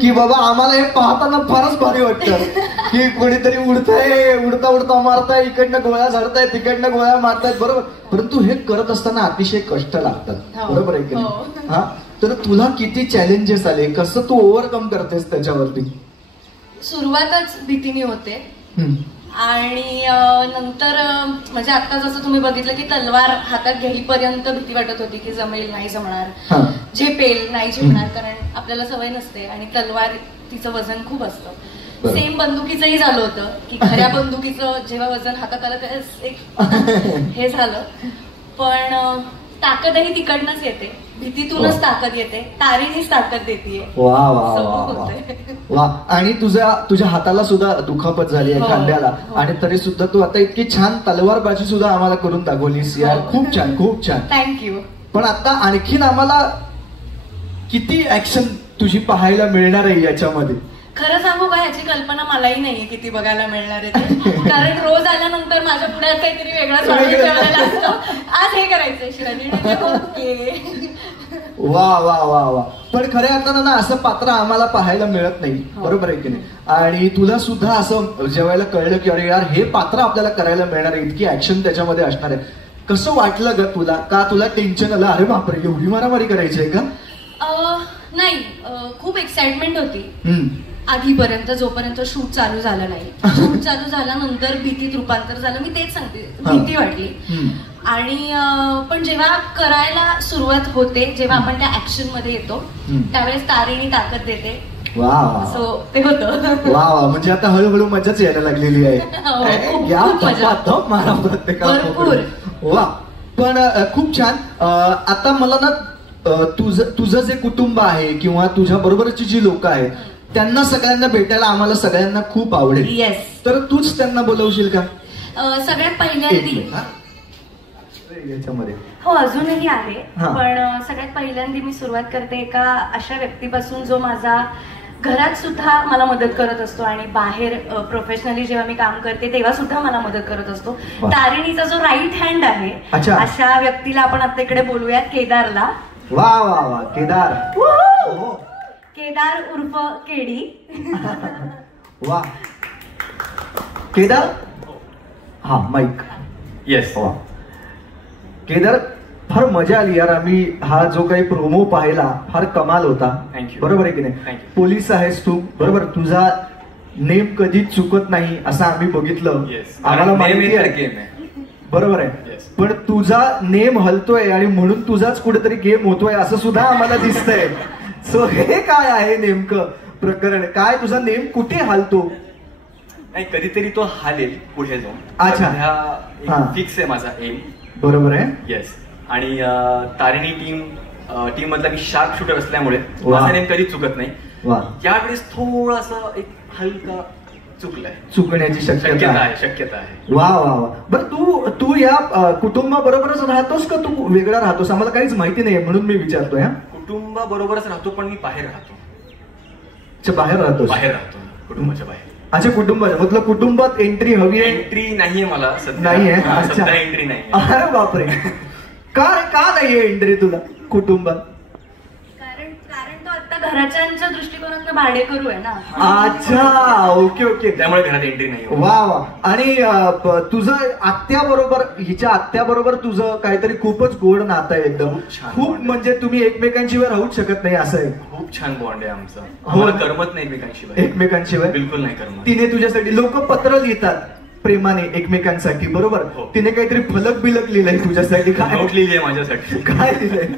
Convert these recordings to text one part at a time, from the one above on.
की बाबा आम्हाला हे पाहताना फारच भारी वाटतं की कोणीतरी उडतंय, उडता उडता मारताय, इकडनं गोळ्या झाडताय, तिकडनं गोळ्या मारतायत, बरोबर. परंतु हे करत असताना अतिशय कष्ट लागतात, बरोबर आहे की नाही? हा, तर तुला किती चॅलेंजेस आले, कसं तू ओव्हरकम करतेस त्याच्यावरती? सुरुवातच भीतीने होते आणि नंतर म्हणजे आता जसं तुम्ही बघितलं की तलवार हातात घेईपर्यंत भीती वाटत होती की जमेल नाही जमणार, झेपेल नाही झेपणार, कारण आपल्याला सवय नसते आणि तलवार तिचं वजन खूप असतं. सेम बंदुकीचंही झालं होतं की खऱ्या बंदुकीचं जेव्हा वजन हातात आलं त्यावेळेस एक हे झालं. पण ताकदही तिकडनंच येते, भीतीतूनच ताकद येते, तारीनीच ताकद देते. वा वा वा वा. आणि तुझ्या हाताला सुद्धा दुखापत झाली आहे, खांद्याला, आणि तरी सुद्धा तू आता इतकी छान तलवारबाजी सुद्धा आम्हाला करून दाखवलीस यार. खूप छान, खूप छान. थँक्यू. पण आता आणखीन आम्हाला किती ऍक्शन तुझी पाहायला मिळणार आहे याच्यामध्ये? खरं सांगू का, ह्याची कल्पना मलाही नाहीये किती बघायला मिळणार आहे, कारण रोज आल्यानंतर माझ्या पुढ्यात काहीतरी वेगळाच ठेवायला लागतं. आज हे करायचंय शिरानी. वा वा वा वा. पण खऱ्या अर्थानं ना असं पात्र आम्हाला पाहायला मिळत नाही, बरोबर आहे की नाही? आणि तुला सुद्धा असं जेवायला कळलं की अरे यार हे पात्र आपल्याला करायला मिळणार आहे, इतकी ऍक्शन त्याच्यामध्ये असणार आहे. कसं वाटलं ग तुला? का तुला टेन्शन आलं, अरे बापरे एवढी मारामारी करायची आहे का? नाही, खूप एक्साइटमेंट होती आधीपर्यंत, जोपर्यंत शूट चालू झालं नाही. शूट चालू झाल्यानंतर भीतीत रूपांतर झालं. मी तेच सांगते, भीती वाटली. आणि पण जेव्हा करायला सुरुवात होते, जेव्हा आपण त्या ऍक्शन मध्ये येतो त्यावेळेस तारेनी ताकद देते. वा, सो ते होतं. वा वा. म्हणजे आता हळूहळू मजाच यायला लागलेली आहे. भरपूर. वा. पण खूप छान. आता मला ना तुझं जे कुटुंब आहे किंवा तुझ्या बरोबरची जी लोक आहेत त्यांना सगळ्यांना भेटायला आम्हाला सगळ्यांना खूप आवडेल. येस. तर तूच त्यांना बोलवशील का? सगळ्यात पहिल्यांदी याच्यामध्ये हो अजूनही आहे, पण सगळ्यात पहिल्यांदा मी सुरुवात करते एका अशा व्यक्तीपासून जो माझा घरात सुद्धा मला मदत करत असतो आणि बाहेर प्रोफेशनली जेव्हा मी काम करते तेव्हा सुद्धा मला मदत करत असतो. तारिणीचा जो राईट हँड आहे अशा व्यक्तीला आपण आता इकडे बोलूयात, केदारला. वा वा वा. केदार. केदार उर्फ केडी. वा. केदार. हा माईक. येस. वा. केदार, फार मजा आली यार. आम्ही हा जो काही प्रोमो पाहिला फार कमाल होता. बरोबर आहे की नाही? पोलीस आहेस तू, बरोबर. तुझा नेम कधीच चुकत नाही असं आम्ही बघितलं, आम्हाला माहिती आहे, बरोबर आहे. पण तुझा नेम हलतोय आणि म्हणून तुझाच कुठेतरी गेम होतोय असं सुद्धा आम्हाला दिसतंय. सो हे काय आहे नेमकं प्रकरण? काय तुझा नेम कुठे हलतो? नाही, कधीतरी तो हालेल पुढे जाऊन. अच्छा, फिक्स आहे माझा एम. बरोबर आहे. येस. आणि तारिणी टीम मधला मी शार्प शूटर असल्यामुळे माझा नेम कधीच चुकत नाही. यावेळेस थोडासा एक हलका चुकलाय, चुकण्याची शक्यता आहे. वा वा वा. बरं, तू या कुटुंबाबरोबरच राहतोस का तू वेगळा राहतोस? आम्हाला काहीच माहिती नाही म्हणून मी विचारतोय. कुटुंबाबरोबरच राहतो, पण मी बाहेर राहतो. बाहेर राहतो? बाहेर राहतो, कुटुंबाच्या बाहेर. अच्छा, कुटुंबाच्या मतलब कुटुंबात एंट्री हवी आहे? एंट्री नाहीये मला सध्या. नाहीये? सध्या एंट्री नाही. अरे बापरे. का नाहीये एंट्री तुला कुटुंबात? कारण तो आता घराच्यांच्या दृष्टिकोनातून भाडेकरू आहे ना. अच्छा, ओके ओके. त्यामुळे घरात एंट्री नाही. वा वा. आणि तुझं आत्याबरोबर, हिच्या आत्याबरोबर तुझं काहीतरी खूपच गोड नातं आहे एकदम. खूप म्हणजे तुम्ही एकमेकांशिवाय राहूच शकत नाही असं आहे. खूप छान बॉन्ड आहे आमचा. हो, करमत नाही एकमेकांशिवाय. बिलकुल नाही करमत. तिने तुझ्यासाठी लोक पत्र लिहितात प्रेमाने एकमेकांसाठी, बरोबर. तिने काहीतरी फलक बिलक लिहिलंय तुझ्यासाठी. काय नोट लिहिली आहे माझ्यासाठी? काय लिहिलंय?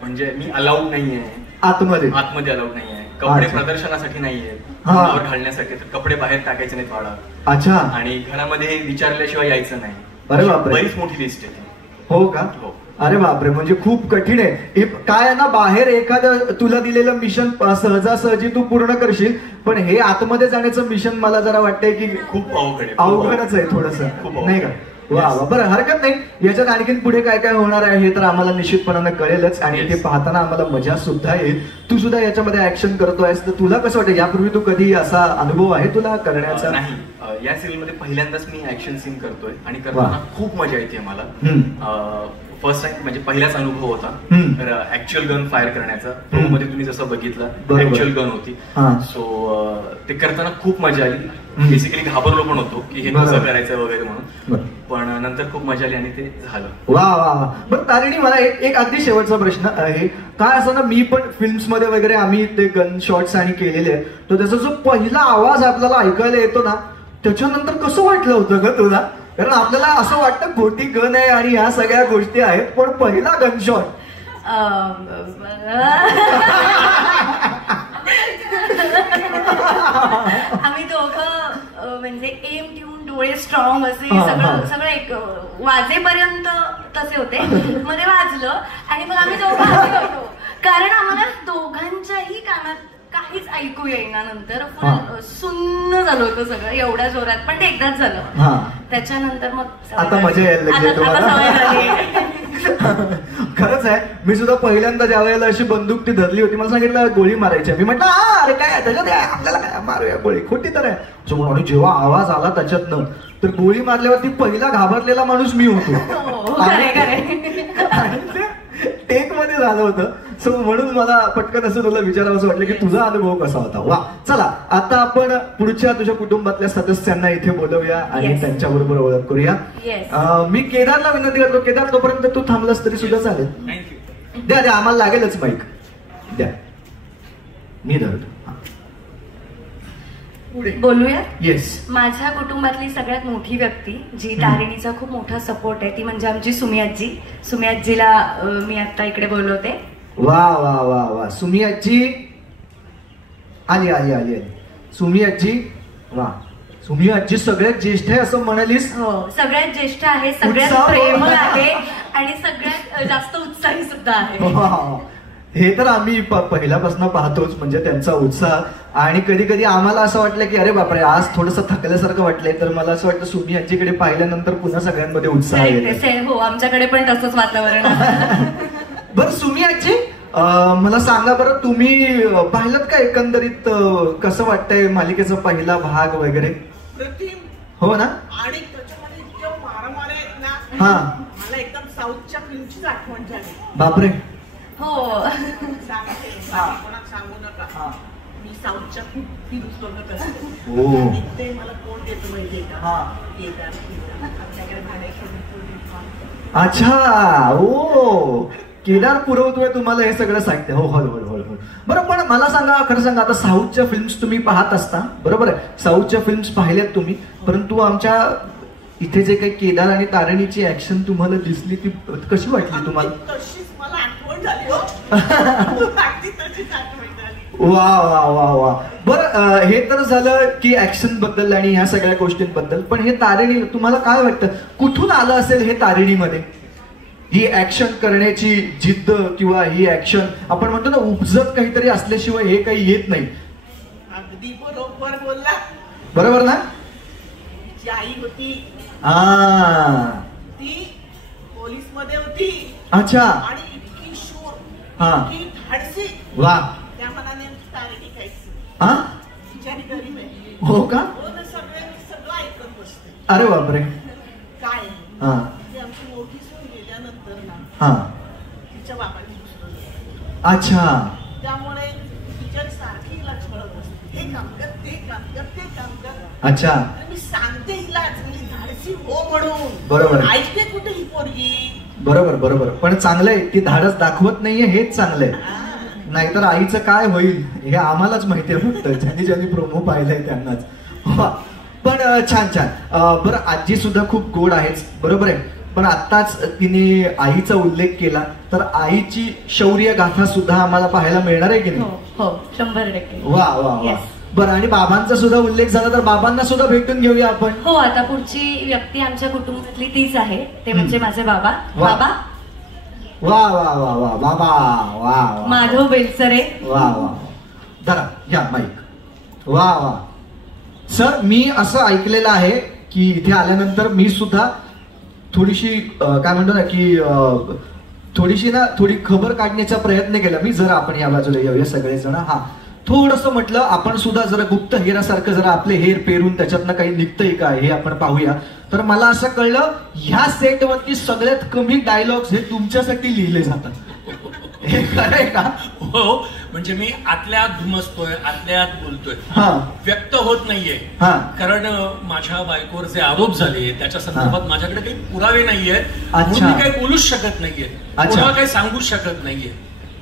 म्हणजे मी अलाउड नाहीये आतमध्ये अलाउड नाहीये. कपडे प्रदर्शनासाठी नाहीये, अंगावर घालण्यासाठी. कपडे बाहेर टाकायचे नाहीत वाडा. अच्छा. आणि घरामध्ये विचारल्याशिवाय यायचं नाही. अरे बापरे, बरीच मोठी लिस्ट आहे. हो का? हो. अरे बापरे, म्हणजे खूप कठीण आहे. काय ना, बाहेर एखादं तुला दिलेलं मिशन सहजासहजी तू पूर्ण करशील, पण हे आतमध्ये जाण्याचं मिशन मला जरा वाटतंय की खूप अवघडच आहे थोडस, नाही का? वा वा. बरं, हरकत नाही. याच्यात आणखीन पुढे काय काय होणार आहे हे तर आम्हाला निश्चितपणानं कळेलच आणि ते पाहताना आम्हाला मजा सुद्धा येईल. तू सुद्धा याच्यामध्ये ऍक्शन करतोयस, तर तुला कसं वाटतं? यापूर्वी तू कधी असा अनुभव आहे तुला करण्याचा? नाही, या सिरियल मध्ये पहिल्यांदाच मी ऍक्शन सीन करतोय आणि करताना खूप मजा येते मला. फर्स्ट टाइम म्हणजे पहिलाच अनुभव होता ऍक्च्युअल गन फायर करण्याचा. प्रोमो मध्ये तुम्ही जसं बघितलं ऍक्च्युअल गन होती. सो ते करताना खूप मजा आली. बेसिकली घाबरलो पण होतो की हे कसं करायचं वगैरे म्हणून, पण नंतर खूप मजा आली आणि ते झालं. वा वा वा. बरं तारिणी, मला एक अगदी शेवटचा प्रश्न आहे. काय असं ना, मी पण फिल्म्स मध्ये वगैरे आम्ही ते गन शॉट्स आणि केलेले आहेत, तर त्याचा जो पहिला आवाज आपल्याला ऐकायला येतो ना, त्याच्यानंतर कसं वाटलं होतं ग तुला? कारण आपल्याला असं वाटतं खोटी गन आहे आणि ह्या सगळ्या गोष्टी आहेत, पण पहिला गन शॉट आम्ही दोघं म्हणजे एम ठेवून डोळे स्ट्रॉंग असे सगळं एक वाजेपर्यंत तसे होते. मध्ये वाजलं आणि मग आम्ही दोघं हसत होतो, कारण आम्हाला दोघांच्याही कानात काहीच ऐकू येईना. नंतर फुल सुन्न झालं होतं सगळं एवढ्या जोरात, पण ते एकदाच झालं. त्याच्यानंतर मग आता मजा यायला लागली. खरंच आहे, मी सुद्धा पहिल्यांदा ज्या वेळेला अशी बंदूक ती धरली होती, मला सांगितलं गोळी मारायची. मी म्हटलं अरे काय त्याच्यात आपल्याला काय मारूया गोळी, खोटी तर आहे. आणि जेव्हा आवाज आला त्याच्यातनं, तर गोळी मारल्यावरती पहिला घाबरलेला माणूस मी होतो. टेक मध्ये झालं होतं. सो म्हणून मला पटकन असं तुला विचारावं असं वाटलं की तुझा अनुभव कसा होता. वा, चला आता आपण पुढच्या तुझ्या कुटुंबातल्या सदस्यांना इथे बोलवूया आणि त्यांच्याबरोबर ओळख करूया. मी केदारला विनंती करतो, केदार तोपर्यंत तू थांबलास तरी सुद्धा चालेल. द्या द्या, आम्हाला लागेलच माईक द्या. मी धरतो. बोलूया. येस. माझ्या कुटुंबातली सगळ्यात मोठी व्यक्ती जी तारिणीचा खूप मोठा सपोर्ट आहे ती म्हणजे आमची सुमी आजी. सुमी आजीला मी आता इकडे बोलवते. वा वा वा वा. सुमी आजी आली आली आली आली. सुमी आजी, वा. सुमी आजी सगळ्यात ज्येष्ठ आहे असं म्हणालीस? हो, सगळ्यात ज्येष्ठ आहे, सगळ्यात प्रेमळ आहे आणि सगळ्यात जास्त उत्साही सुद्धा आहे. हे तर आम्ही पहिल्यापासून पाहतोच, म्हणजे त्यांचा उत्साह. आणि कधी कधी आम्हाला असं वाटलं की अरे बापरे आज थोडंसं थकल्यासारखं वाटलंय, तर मला असं वाटतं सुमी आजीकडे पाहिल्यानंतर पुन्हा सगळ्यांमध्ये उत्साह येतो. हो, आमच्याकडे पण तसंच वातावरण. बरं सुमी आजी, मला सांगा बरं, तुम्ही पाहिलं का एकंदरीत कसं वाटतंय मालिकेचा पहिला भाग वगैरे? हो ना. आणि त्याच्यामध्ये इतकं मारामार आहेत ना. हा, मला एकदम साऊथच्या फिल्मचीच आठवण झाली. बापरे. हो, सांगते, कोणाला सांगू नका, मी साऊथच्या फिल्म्स बघत असते. ते मला कोण देतो माहितीये का? आमच्याकडे अच्छा, ओ केदार पुरवतोय तुम्हाला हे सगळं साहित्य. हो हो हो हो. बरं, पण मला सांगा, खरं सांगा, आता साऊथच्या फिल्म्स तुम्ही पाहत असता, बरोबर आहे, साऊथच्या फिल्म्स पाहिल्यात तुम्ही, परंतु आमच्या इथे जे काही केदार आणि तारिणीची ऍक्शन तुम्हाला दिसली ती कशी वाटली तुम्हाला? तशीच मला आठवण झाली. वा वा वा वा. बरं, हे तर झालं की ऍक्शन बद्दल आणि ह्या सगळ्या गोष्टींबद्दल, पण हे तारिणी तुम्हाला काय वाटतं कुठून आलं असेल हे तारिणीमध्ये? ही ऍक्शन करण्याची जिद्द किंवा ही ऍक्शन आपण म्हणतो ना उपजत काहीतरी असल्याशिवाय हे काही येत नाही. अगदी बरोबर बोलला. बरोबर ना. तिची आई होती, ती पोलीस मध्ये होती. अच्छा. आणि इतकी शूर, इतकी धाडसी. वा. त्या मनाने तारिणी खायची. बिचारी गरीब आहे. हो का? सगळं ऐकत बसते. अरे बापरे. काय आमची मोठी सून गेल्यानंतर ना तिच्या बाबांनी दुसरं झालं. अच्छा. त्यामुळे टीचर सारखी हिला छळत असते, हे काम कर, ते काम कर, ते काम कर. अच्छा. मी सांगते हिला चांगली धाडसी हो म्हणून. बरोबर. ऐकते कुठे ही पोरगी. बरोबर बरोबर. पण चांगलंय की धाडस दाखवत नाहीये, हेच चांगलंय. नाहीतर आईचं काय होईल हे आम्हालाच माहिती आहे, फक्त ज्यांनी ज्यांनी प्रोमो पाहिलंय त्यांनाच. पण छान छान. बरं, आजी सुद्धा खूप गोड आहेच, बरोबर आहे, पण आत्ताच तिने आईचा उल्लेख केला, तर आईची शौर्य गाथा सुद्धा आम्हाला पाहायला मिळणार आहे की नाही? हो, 100%. वा वा वा. बरं, आणि बाबांचा सुद्धा उल्लेख झाला तर बाबांना सुद्धा भेटून घेऊया आपण. हो, आता पुढची व्यक्ती आमच्या कुटुंबातली तीच आहे, ते म्हणजे माझे बाबा. बाबा. वा वा वा वा. बाबा. वा. माधव बेलसरे. वा वा. धरा, घ्या माईक. वा वा. सर, मी असं ऐकलेलं आहे की इथे आल्यानंतर मी सुद्धा थोडीशी काय म्हणतो ना की थोडी खबर काढण्याचा प्रयत्न केला मी. जर आपण या बाजूला येऊया सगळेजण. हा, थोडंसं म्हटलं आपण सुद्धा जरा गुप्त हेरासारखं जरा आपले हेर पेरून त्याच्यातनं काही निघतंय का हे आपण पाहूया. तर मला असं कळलं ह्या सेटवरती सगळ्यात कमी डायलॉग्स हे तुमच्यासाठी लिहिले जातात. हे खरंय का? हो, म्हणजे मी आतल्या आत धुमसतोय, आतल्या आत बोलतोय, व्यक्त होत नाहीये. कारण माझ्या बायकोवर जे आरोप झाले त्याच्या संदर्भात माझ्याकडे काही पुरावे नाहीयेत, मी काही बोलूच शकत नाहीये, कोणाला काही सांगूच शकत नाहीये.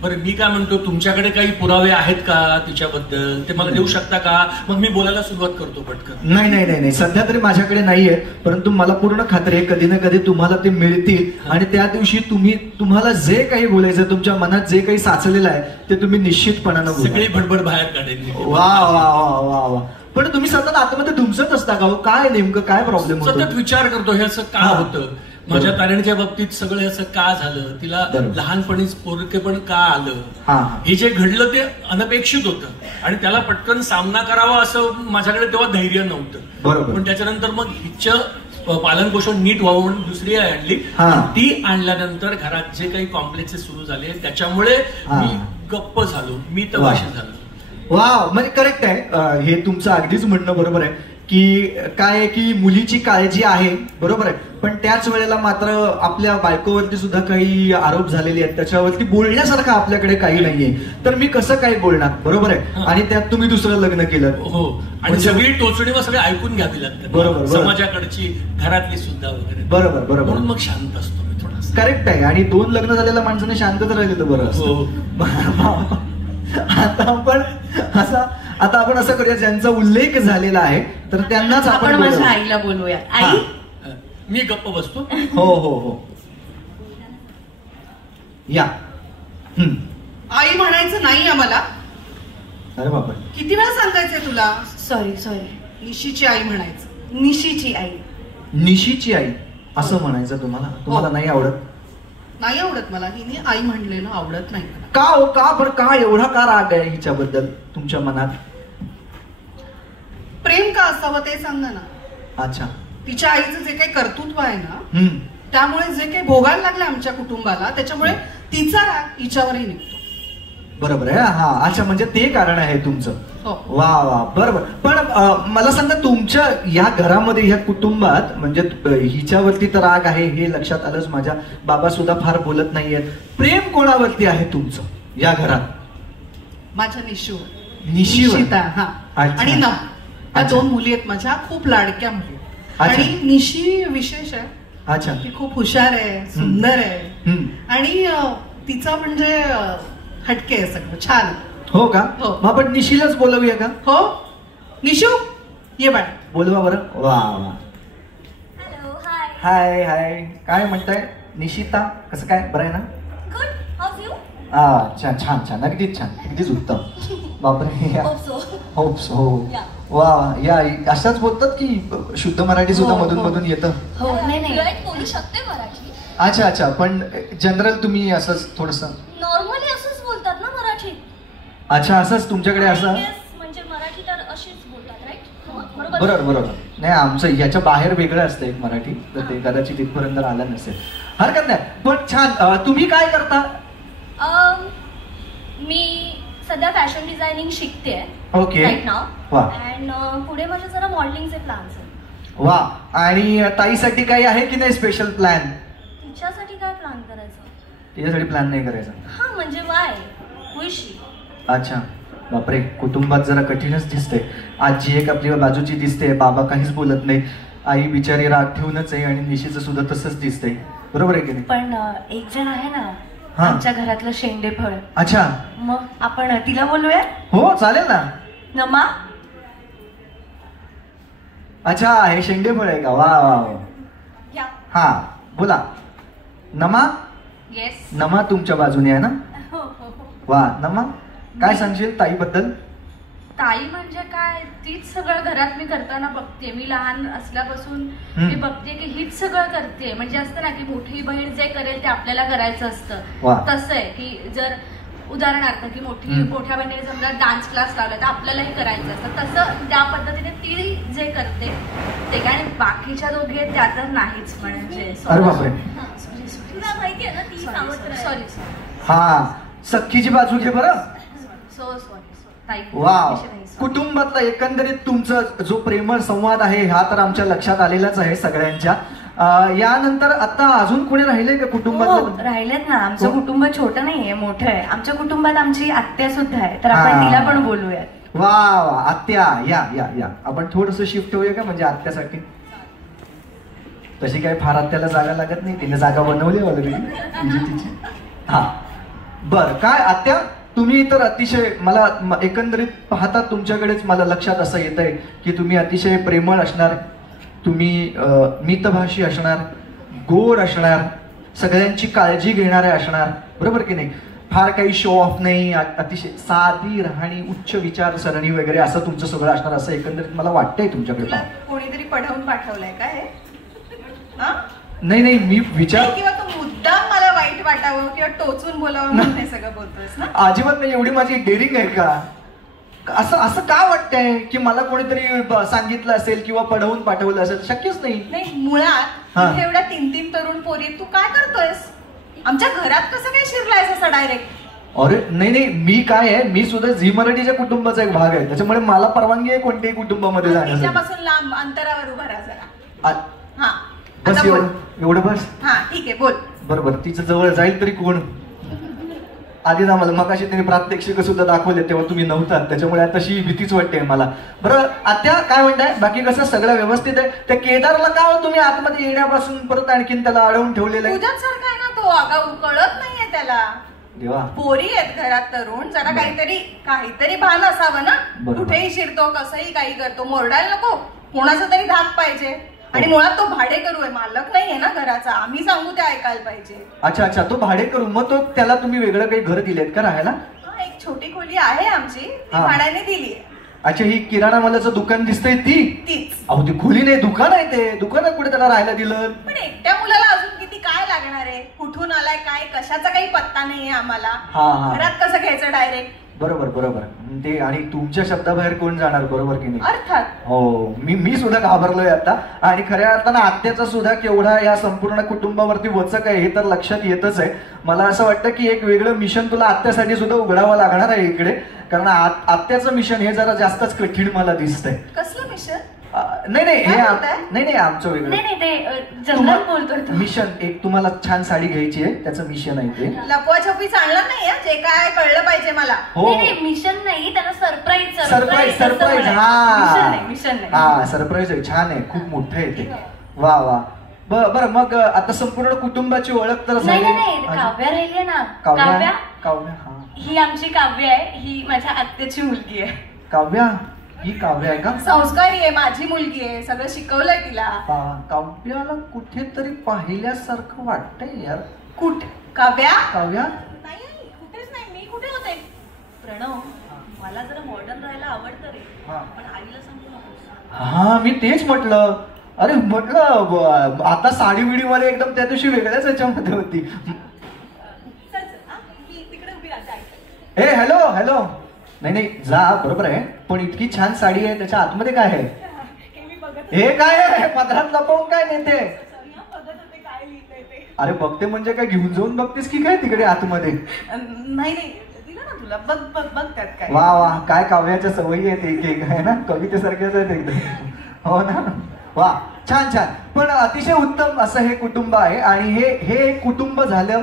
बरं, मी काय म्हणतो, तुमच्याकडे काही पुरावे आहेत का तिच्याबद्दल, ते मला देऊ शकता का? मग मी बोलायला सुरुवात करतो पटकन. नाही नाही नाही, सध्या तरी माझ्याकडे नाहीये, परंतु मला पूर्ण खात्री आहे कधी ना कधी तुम्हाला ते मिळतील आणि त्या दिवशी तुम्हाला जे काही बोलायचं, तुमच्या मनात जे काही साचलेलं आहे ते तुम्ही निश्चितपणानं सगळी भडभड बाहेर काढेल. वा वा वा वा वा. पण तुम्ही सतत आतमध्ये धुमसत असता का? काय नेमकं काय प्रॉब्लेम? सतत विचार करतो हे असं का होतं, माझ्या तारणीच्या बाबतीत सगळं असं का झालं, तिला लहानपणीच पोरकेपण का आलं, हे जे घडलं ते अनपेक्षित होतं आणि त्याला पटकन सामना करावा असं माझ्याकडे तेव्हा धैर्य नव्हतं. पण त्याच्यानंतर मग हिचं पालन पोषण नीट व्हावून दुसरी आणली. ती आणल्यानंतर घरात जे काही कॉम्प्लेक्सेस सुरू झाले त्याच्यामुळे मी गप्प झालो, मी तमाशा झालो. वा, म्हणजे करेक्ट आहे हे तुमचं, अगदीच म्हणणं बरोबर आहे की काय आहे की मुलीची काळजी आहे, बरोबर आहे, पण त्याच वेळेला मात्र आपल्या बायकोवरती सुद्धा काही आरोप झालेले आहेत, त्याच्यावरती बोलण्यासारखं आपल्याकडे काही नाहीये, तर मी कसं काय बोलणार, बरोबर आहे. आणि त्यात तुम्ही दुसरं लग्न केलं. हो, आणि सगळी टोचणी व सगळे ऐकून घ्यावी लागतात, बरोबर, समाजाकडची, घरातली सुद्धा वगैरे. बरोबर बरोबर, म्हणून मग शांत असतो मी थोडासा. करेक्ट आहे. आणि 2 लग्न झालेल्या माणसाने शांतच राहिलं बरं असतं. आता आपण असं करूया, ज्यांचा उल्लेख झालेला आहे तर त्यांनाच आपण माझ्या आईला बोलूया. आई, मी गप्प बसतो. हो हो हो, या. आई म्हणायचं नाही आम्हाला. अरे बापा, किती वेळा सांगायचंय तुला? सॉरी. निशीची आई म्हणायचं. निशीची आई. निशीची आई असं म्हणायचं तुम्हाला? तुम्हाला नाही आवडत? नाही आवडत मला, हिने आई म्हणलेलं आवडत नाही मला. का हो, का? पण का एवढा का राग आहे हिच्याबद्दल तुमच्या मनात? प्रेम का असावं ते सांगा ना. अच्छा, तिच्या आईचं जे काही कर्तृत्व आहे ना, त्यामुळे जे काही भोगायला लागलं आमच्या कुटुंबाला, त्याच्यामुळे तिचा राग हिच्यावरही निघतो. बरोबर आहे. हा, अच्छा, म्हणजे ते कारण आहे तुमचं. वा वा, बरोबर. पण मला सांगा, तुमच्या या घरामध्ये, या कुटुंबात, म्हणजे हिच्यावरती तर राग आहे हे लक्षात आलंच, माझ्या बाबा सुद्धा फार बोलत नाहीयेत, प्रेम कोणावरती आहे तुमचं या घरात? माझ्या निशीवर. निशीवर? हा. आणि नम, त्या 2 मुली आहेत माझ्या, खूप लाडक्या मुली. आणि निशी विशेष आहे. अच्छा. ती खूप हुशार आहे, सुंदर आहे, आणि तिचं म्हणजे हटके आहे सगळं, छान. हो का? हो. मग आपण निशीलाच बोलवूया का? हो, निशू ये बाळ, बोलवा बरं. वा वा. हॅलो, हाय हाय. काय म्हणताय निशिता? कसं काय, बरं आहे ना? Good, how you? छान छान छान, अगदीच छान, अगदीच उत्तम. बापरे. होप्स. हो. वा, या अशाच बोलतात की शुद्ध मराठी सुद्धा मधून मधून येतं? हो, नाही बोलू शकते मराठी. अच्छा, पण जनरल तुम्ही असंच थोडस नॉर्मली असंच बोलतात ना मराठी? अच्छा, असंच तुमच्याकडे असं? म्हणजे मराठी तर अशीच बोलतात, राईट? बरोबर. नाही, आमचं याच्या बाहेर वेगळं असतं एक मराठी, तर ते कदाचित इथपर्यंत आलं नसेल, हरकत नाही. पण छान. तुम्ही काय करता? मी सध्या फॅशन डिझायनिंग शिकते. ओके. राईट नाव. अँड पुढे माझे जरा मॉडेलिंगचे प्लॅन्स आहेत. वा. आणि ताईसाठी काही आहे की नाही स्पेशल प्लॅन? तिच्यासाठी काय प्लॅन करायचा? तिच्यासाठी प्लॅन नाही करायचा? हा, म्हणजे वाय खुशी. अच्छा, बापरे, कुटुंबात जरा कठीणच दिसते. आजी एक आपली बाजूची दिसते, बाबा काहीच बोलत नाही, आई बिचारी राग ठेवूनच आहे, आणि निशीचं सुद्धा तसंच दिसतंय, बरोबर आहे की नाही? पण एक जण आहे ना आमच्या घरातलं शेंडेफळ. अच्छा, मग आपण तिला बोलूया? हो, चालेल ना. नमा. अच्छा, हे शेंडेफळ आहे का? वा वा. हा, बोला. नमा. येस. नमा तुमच्या बाजूने आहे ना? वा. नमा, काय सांगशील ताईबद्दल? ताई म्हणजे काय, तीच सगळं घरात मी करताना बघते. मी लहान असल्यापासून मी बघते की हीच सगळं करते. म्हणजे असतं ना की मोठी बहीण जे करेल ते आपल्याला करायचं असतं, तसं आहे की जर उदाहरणार्थ की मोठ्या बहिणीने समजा डान्स क्लास लावला तर आपल्यालाही करायचं असतं, तसं त्या पद्धतीने ती जे करते ते काय. बाकीच्या दोघे त्या तर नाहीच. म्हणजे माहितीये ना ती सॉरी. हा, सख्खीची बाजू घे बरं. सॉरी. वाव. कुटुंबातला एकंदरीत तुमचा जो प्रेमळ संवाद आहे हा तर आमच्या लक्षात आलेलाच आहे सगळ्यांच्या. यानंतर आता अजून कोणी राहिले का कुटुंबात? राहिलेत ना. आमचं कुटुंब छोटं नाहीये, मोठं आहे. आमच्या कुटुंबात आमची आत्या सुद्धा आहे, तर आपण तिला पण बोलूयात. वा वा, आत्या या या या. आपण थोडस शिफ्ट होऊया का म्हणजे आत्यासाठी? तशी काही फार आत्याला जागा लागत नाही, तिने जागा बनवली ऑलरेडी तिची. हा बर. काय आत्या तुम्ही तर अतिशय मला एकंदरीत पाहता तुमच्याकडेच मला लक्षात असं येत आहे की तुम्ही अतिशय प्रेमळ असणार, तुम्ही मितभाषी असणार, गोड असणार, सगळ्यांची काळजी घेणारे असणार, बरोबर की नाही? फार काही शो ऑफ नाही, अतिशय साधी राहणी, उच्च विचारसरणी वगैरे असं तुमचं सगळं असणार असं एकंदरीत मला वाटतंय तुमच्याकडे. कोणीतरी पढवून पाठवलंय का हे? नाही नाही, मी विचार किंवा तू मुद्दाम मला वाईट वाटावं किंवा टोचून बोलावं म्हणून हे सगळं बोलतोयस ना? अजिबात नाही. एवढी माझी डेअरिंग आहे का? असं असं का वाटतंय की मला कोणीतरी सांगितलं असेल किंवा पढवून पाठवलं असेल? शक्यच नाही. नाही, मुळात एवढ्या 3-3 तरुण पोरी तू काय करतोयस? आमच्या घरात कसं काय शिरलायस असं डायरेक्ट? अरे नाही नाही, मी काय आहे, मी सुद्धा झी मराठीच्या कुटुंबाचा एक भाग आहे, त्याच्यामुळे मला परवानगी आहे कोणत्याही कुटुंबामध्ये जाण्यासाठी. तिच्यापासून लांब अंतरावर उभा राहा जरा. हा बस एवढं बस. हा ठीक आहे, बोल. बरोबर. तिच्या जवळ जाईल तरी कोण? आधीच आम्हाला मगाशी त्यांनी प्रात्यक्षिक सुद्धा दाखवले तेव्हा तुम्ही नव्हतात, त्याच्यामुळे तशी भीतीच वाटते मला. बरं आत्या काय म्हणताय, बाकी कसं सगळं व्यवस्थित आहे? त्या केदारला का तुम्ही आतमध्ये येण्यापासून परत आणखीन त्याला अडवून ठेवलेलं आहे? तुझ्यासारखा आहे ना तो, आगाऊ, कळत नाहीये त्याला. देवा, पोरी आहेत घरात तरुण, जरा काहीतरी भान असावं ना. कुठेही शिरतो, कसंही काही करतो, मोरडायला नको, कोणाचा तरी धाक पाहिजे. आणि मुळात तो भाडेकरू आहे, मालक नाहीये ना घराचा. आम्ही सांगू ते ऐकायला पाहिजे. अच्छा अच्छा, तो भाडेकरू. मग तो त्याला तुम्ही वेगळं काही घर दिलेत का राहायला? हा, एक छोटी खोली आहे आमची, ती भाड्याने दिली. अच्छा, ही किराणा मालाचं दुकान दिसतंय तीच? अहो ती खोली नाही, दुकान आहे ते. दुकानात कुठे त्याला राहायला दिलं? पण एकट्या मुलाला अजून किती काय लागणार आहे? कुठून आलाय काय, कशाचा काही पत्ता नाहीये आम्हाला. घरात कसं घ्यायचं डायरेक्ट? बरोबर बरोबर. ते आणि तुमच्या शब्दाबाहेर कोण जाणार, बरोबर की नाही? अर्थात. हो, मी सुद्धा घाबरलोय आता. आणि खऱ्या अर्थानं आत्याचा सुद्धा केवढा या संपूर्ण कुटुंबावरती वचक आहे हे तर लक्षात येतच आहे. मला असं वाटतं की एक वेगळं मिशन तुला आत्यासाठी सुद्धा उघडावं लागणार आहे इकडे, कारण आत्याचं मिशन हे जरा जास्तच कठीण मला दिसतंय. कसलं मिशन? नाही नाही, आमचं वेगळं मिशन. एक तुम्हाला छान साडी घ्यायची आहे, त्याचं मिशन आहे ते. लपवाछपी चालणार नाही, जे काय कळलं पाहिजे मला. हो, मिशन नाही, त्याला सरप्राईज. हा सरप्राईज आहे. छान आहे, खूप मोठं आहे ते. वा वा. बरं मग आता संपूर्ण कुटुंबाची ओळख तर झाली. काव्या राहिली ना. काव्या ही आमची काव्य आहे, ही माझ्या आत्याची मुलगी आहे. काव्या? ही काव्या आहे का? संस्कारी आहे, माझी मुलगी आहे, सगळं शिकवलंय तिला. काव्याला कुठेतरी पाहिल्यासारखं वाटतंय यार. कुठे? काव्या? नाही, कुठेच नाही. मी कुठे होते? प्रणव, मला जरा मॉडर्न राहायला आवडतं रे, पण आईला सांगू नको. हा, मी तेच म्हटलं. अरे म्हटलं आता साडी बिडी मध्ये एकदम त्या दिवशी वेगळ्याच याच्यामध्ये होती. ए हॅलो हॅलो. नाही जा, बरोबर आहे, पण इतकी छान साडी आहे, त्याच्या आतमध्ये काय आहे? हे काय आहे पदरात लपवून काय नेते? अरे बघते म्हणजे काय, घेऊन जाऊन बघतेस की काय तिकडे आतमध्ये? नाही दिलं ना तुला, बघ बघ बघ त्यात काय. वा वा, काय काव्याच्या सवयी आहेत एक एक, आहे ना, कवितेसारख्याच आहेत एकदम. हो ना. वा, छान छान. पण अतिशय उत्तम असं हे कुटुंब आहे आणि हे कुटुंब झालं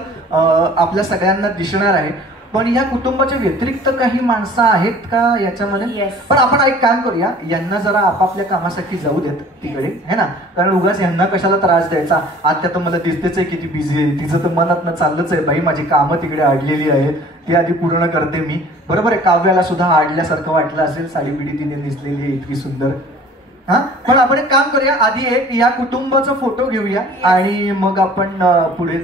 आपल्या सगळ्यांना दिसणार आहे. पण या कुटुंबाच्या व्यतिरिक्त काही माणसं आहेत का याच्यामध्ये? पण आपण एक काम करूया, यांना जरा आपापल्या कामासाठी जाऊ देत तिकडे, है ना, कारण उगाच यांना कशाला त्रास द्यायचा. आत्या तर मला दिसतेच आहे किती बिझी आहे, तिचं तर मनात चाललंच आहे, बाई माझी कामं तिकडे अडलेली आहेत, ती आधी पूर्ण करते मी. बरोबर आहे. काव्याला सुद्धा अडल्यासारखं वाटलं असेल, साडी बिडी तिने नेसलेली आहे इतकी सुंदर. हा, पण आपण एक काम करूया, आधी एक या कुटुंबाचा फोटो घेऊया आणि मग आपण पुढे